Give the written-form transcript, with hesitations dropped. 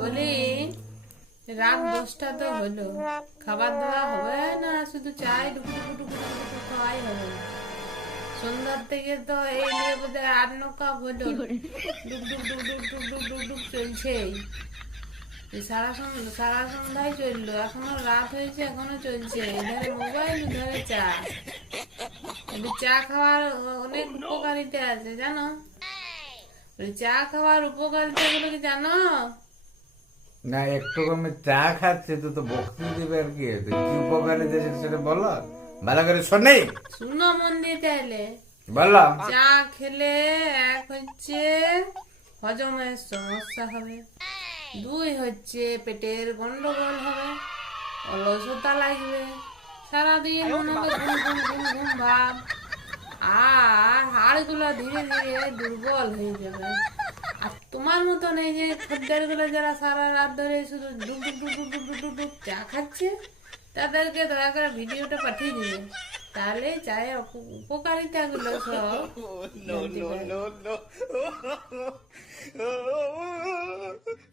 বলি রাত 10টা তো হলো, খাবার দাওয়া হবে না? শুধু চাই ডুকু ডুকু ডুকু ডুকু ডুকু খাওয়াই হবে না? সন্ধ্যার থেকে তো এই নিয়ে বোধহয় 8-9 কাপ হলো, ডুক ডুক ডুক ডুক ডুক ডুক ডুক ডুক চলছেই। এই সারা সন্ধ্যায় চললো, এখনো রাত হয়েছে, এখনো চলছে। এধারে মোবাইল, উধারে চা। কিন্তু চা খাওয়ার অনেক উপকারিতা আছে জানো? ওই চা খাওয়ার উপকারিতা গুলো কি জানো? না, একটু কমে চা খাচ্ছে তো তো বকতে দিবে আর কি, তো কি উপকারে দিয়েছে সেটা বলো, ভালো করে শোনে। শুনো মন দিয়ে চাইলে। বলো। চা খেলে এক হচ্ছে হজমের সমস্যা হবে, দুই হচ্ছে পেটের গন্ডগোল হবে, অলসতা লাগবে, সারাদিন মনে হবে ঘুম ঘুম ঘুম ঘুম ভাব, আর হাড়গুলো ধীরে ধীরে দুর্বল হয়ে যাবে। আর তোমার মতন এই যে খদ্দের গুলো যারা সারা রাত ধরে শুধু ডুক ডুক ডুক ডুক ডুক ডুক ডুক ডুক চা খাচ্ছে, তাদেরকে দয়া করে ভিডিওটা পাঠিয়ে দিবে, তাহলে চায়ের উপকারিতা গুলো সব জানতে পারবে।